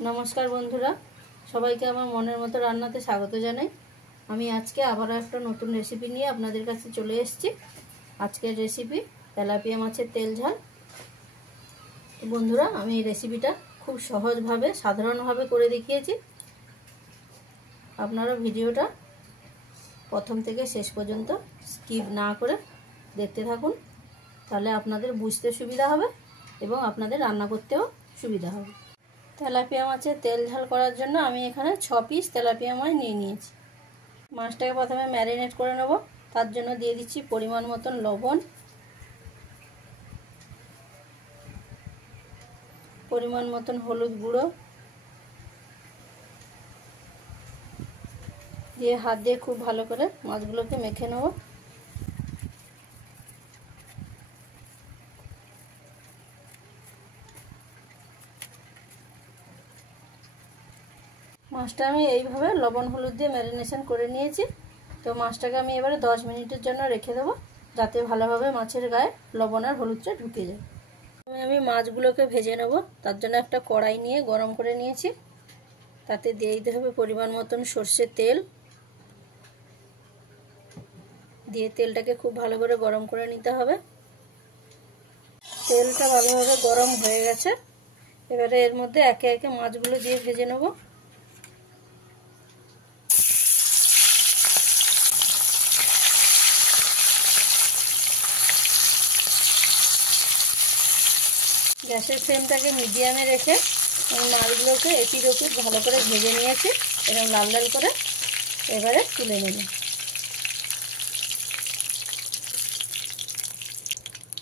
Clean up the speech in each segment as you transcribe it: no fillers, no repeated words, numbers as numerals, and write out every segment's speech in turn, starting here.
नमस्कार बंधुरा सबाइके आमार मनेर मतो रान्नाते स्वागत जानाई। आमी आजके आबारो एकटा नतून रेसिपि निये आपनादेर काछे चले एसेछि। आजकेर रेसिपि तेलापिया माछेर तेल झाल। तो बंधुरा आमी रेसिपिटा खूब सहज भावे साधारण भावे करे देखिएछि। आपनारा भिडियोटा प्रथम थेके शेष पर्यन्त स्किप ना करे देखते थाकुन, ताहले आपनादेर बुझते सुविधा होबे एबं आपनादेर रान्ना करतेও सुविधा होबे। तेलापिया माछेर तेल झाल करार जन्य आमी एखाने 6 पिस तेलापिया माछ निये नियेछि। माछटाके प्रथमे मैरिनेट करे नेब। तार जन्य दिये दिচ্ছি परिमाण मतन लवण, परिमाण मतन हलुद गुঁড়ো दिए हाथ दिए खूब भालो करे माछगुलोके मेखे नेब। মাছটা আমি এইভাবে লবণ হলুদ দিয়ে ম্যারিনেশন করে নিয়েছি। তো মাছটাকে আমি এবারে 10 মিনিটের জন্য রেখে দেব, যাতে ভালোভাবে মাছের গায়ে লবণ আর হলুদটা ঢুকে যায়। আমি মাছগুলোকে ভেজে নেব। তার জন্য একটা কড়াই নিয়ে গরম করে নিয়েছি। তাতে দিয়ে দিতে হবে পরিমাণ মতন সরষের তেল। দিয়ে তেলটাকে খুব ভালো করে গরম করে নিতে হবে। তেলটা ভালোভাবে গরম হয়ে গেছে। এবারে এর মধ্যে একে একে মাছগুলো দিয়ে ভেজে নেব। গ্যাসের ফ্লেমটাকে মিডিয়ামে রেখে আমি মাছগুলোকে এপিট ওপিট ভালো করে ভেজে নিয়েছি, এরকম লাল লাল করে। এবারে তুলে নেব।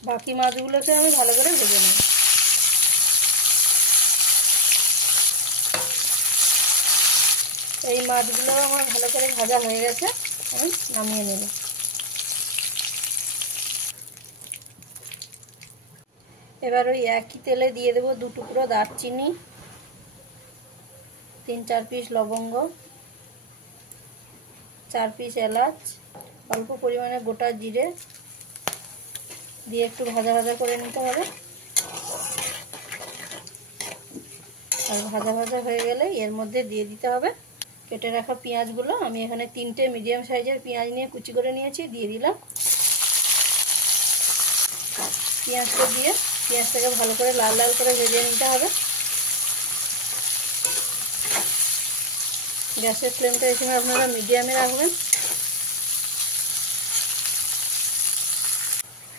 বাকি মাছগুলোকে আমি ভালো করে ভেজে নেব। এই মাছগুলো আমার ভালো করে ভাজা হয়ে গেছে, আমি নামিয়ে নেব। এবার ওই একই তেলে দিয়ে দেব 2 টুকরো দারচিনি, 3-4 পিস লবঙ্গ, 4 পিস এলাচ, অল্প পরিমাণে গোটা জিরে দিয়ে একটু ভাজা ভাজা করে নিতে হবে। আর ভাজা ভাজা হয়ে গেলে এর মধ্যে দিয়ে দিতে হবে কেটে রাখা পেঁয়াজগুলো। আমি এখানে 3টে মিডিয়াম সাইজের পেঁয়াজ নিয়ে কুচি করে নিয়েছি, দিয়ে দিলাম। পেঁয়াজটা দিয়ে পেঁয়াজটাকে ভালো করে লাল লাল করে ভেজে নিতে হবে। গ্যাসের ফ্লেমটা এই সময় আপনারা মিডিয়ামে রাখবেন।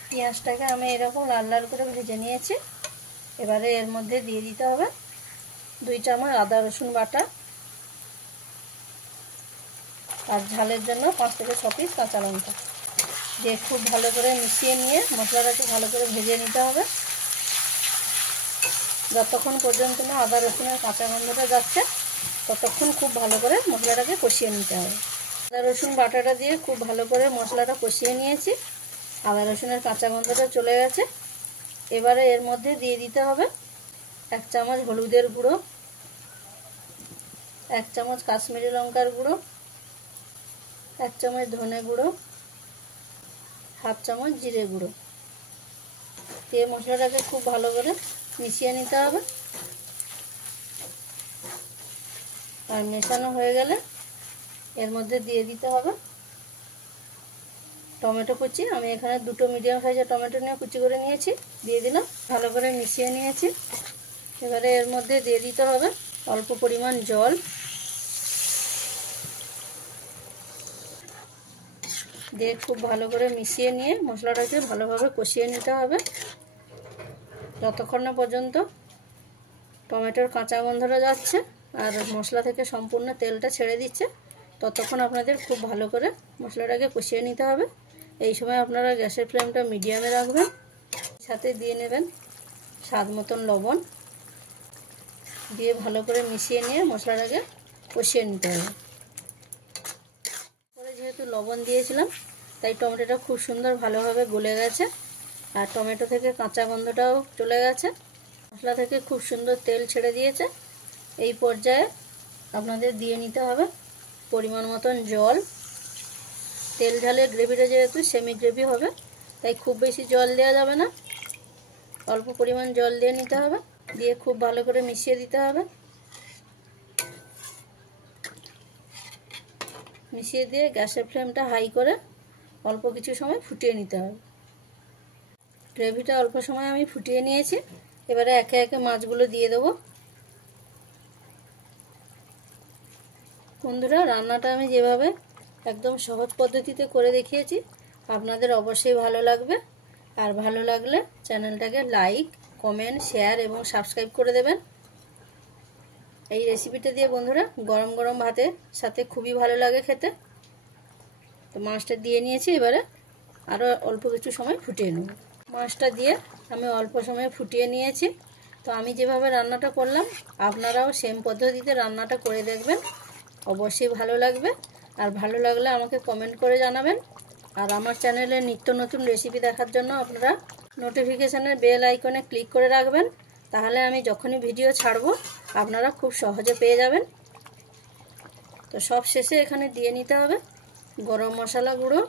পেঁয়াজটাকে আমি এরকম লাল লাল করে ভেজে নিয়েছি। এবারে এর মধ্যে দিয়ে দিতে হবে 2 চামচ আদা রসুন বাটা, আর ঝালের জন্য 5 থেকে 6 পিস কাঁচা লঙ্কা দিয়ে খুব ভালো করে মিশিয়ে নিয়ে মশলাটাকে ভালো করে ভেজে নিতে হবে, যতক্ষণ পর্যন্ত না আদা রসুনের কাঁচা গন্ধটা যাচ্ছে ততক্ষণ খুব ভালো করে মশলাটাকে কষিয়ে নিতে হবে। আদা রসুন বাটাটা দিয়ে খুব ভালো করে মশলাটা কষিয়ে নিয়েছি। আদা রসুনের কাঁচা গন্ধটা চলে গেছে। এবারে এর মধ্যে দিয়ে দিতে হবে 1 চামচ হলুদের গুঁড়ো, 1 চামচ কাশ্মীরি লঙ্কার গুঁড়ো, 1 চামচ ধনে গুঁড়ো, 1/2 চামচ জিরে গুঁড়ো দিয়ে মশলাটাকে খুব ভালো করে মিশিয়ে নিতে হবে। আর মেশানো হয়ে গেলে এর মধ্যে দিয়ে দিতে হবে টমেটো কুচি। আমি এখানে 2টো মিডিয়াম সাইজের টমেটো নিয়ে কুচি করে নিয়েছি, দিয়ে দিলাম। ভালো করে মিশিয়ে নিয়েছি। এবারে এর মধ্যে দিয়ে দিতে হবে অল্প পরিমাণ জল। দিয়ে খুব ভালো করে মিশিয়ে নিয়ে মশলাটাকে ভালোভাবে কষিয়ে নিতে হবে, যতক্ষণ না পর্যন্ত টমেটোর কাঁচা গন্ধটা যাচ্ছে আর মশলা থেকে সম্পূর্ণ তেলটা ছেড়ে দিচ্ছে, ততক্ষণ আপনাদের খুব ভালো করে মশলাটাকে কষিয়ে নিতে হবে। এই সময় আপনারা গ্যাসের ফ্লেমটা মিডিয়ামে রাখবেন। সাথে দিয়ে নেবেন স্বাদ মতন লবণ, দিয়ে ভালো করে মিশিয়ে নিয়ে মশলাটাকে কষিয়ে নিতে হবে। পরে যেহেতু লবণ দিয়েছিলাম তাই টমেটোটা খুব সুন্দর ভালোভাবে গলে গেছে, আর টমেটো থেকে কাঁচা গন্ধটাও চলে গেছে। মশলা থেকে খুব সুন্দর তেল ছেড়ে দিয়েছে। এই পর্যায়ে আপনাদের দিয়ে নিতে হবে পরিমাণ মতন জল। তেল ঝালের গ্রেভিটা যেহেতু সেমি গ্রেভি হবে তাই খুব বেশি জল দেওয়া যাবে না, অল্প পরিমাণ জল দিয়ে নিতে হবে। দিয়ে খুব ভালো করে মিশিয়ে দিতে হবে। মিশিয়ে দিয়ে গ্যাসের ফ্লেমটা হাই করে অল্প কিছু সময় ফুটিয়ে নিতে হবে। গ্রেভিটা অল্প সময় আমি ফুটিয়ে নিয়েছি। এবারে একে একে মাছগুলো দিয়ে দেবো। বন্ধুরা, রান্নাটা আমি যেভাবে একদম সহজ পদ্ধতিতে করে দেখিয়েছি আপনাদের অবশ্যই ভালো লাগবে। আর ভালো লাগলে চ্যানেলটাকে লাইক, কমেন্ট, শেয়ার এবং সাবস্ক্রাইব করে দেবেন। এই রেসিপিটা দিয়ে বন্ধুরা গরম গরম ভাতের সাথে খুবই ভালো লাগে খেতে। তো মাছটা দিয়ে নিয়েছি, এবারে আরও অল্প কিছু সময় ফুটিয়ে নেব। মাছটা দিয়ে আমি অল্প সময় ফুটিয়ে নিয়েছি। তো আমি যেভাবে রান্নাটা করলাম আপনারাও সেম পদ্ধতিতে রান্নাটা করে দেখবেন, অবশ্যই ভালো লাগবে। আর ভালো লাগলে আমাকে কমেন্ট করে জানাবেন। আর আমার চ্যানেলে নিত্য নতুন রেসিপি দেখার জন্য আপনারা নোটিফিকেশানের বেল আইকনে ক্লিক করে রাখবেন, তাহলে আমি যখনই ভিডিও ছাড়বো আপনারা খুব সহজে পেয়ে যাবেন। তো সব শেষে এখানে দিয়ে নিতে হবে গরম মশলা গুঁড়ো,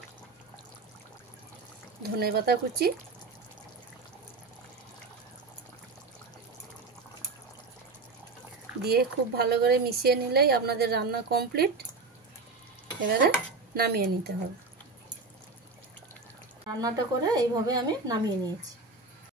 ধনেপাতা কুচি, দিয়ে খুব ভালো করে মিশিয়ে নিলেই আপনাদের রান্না কমপ্লিট। এবারে নামিয়ে নিতে হবে। রান্নাটা করে এইভাবে আমি নামিয়ে নিয়েছি।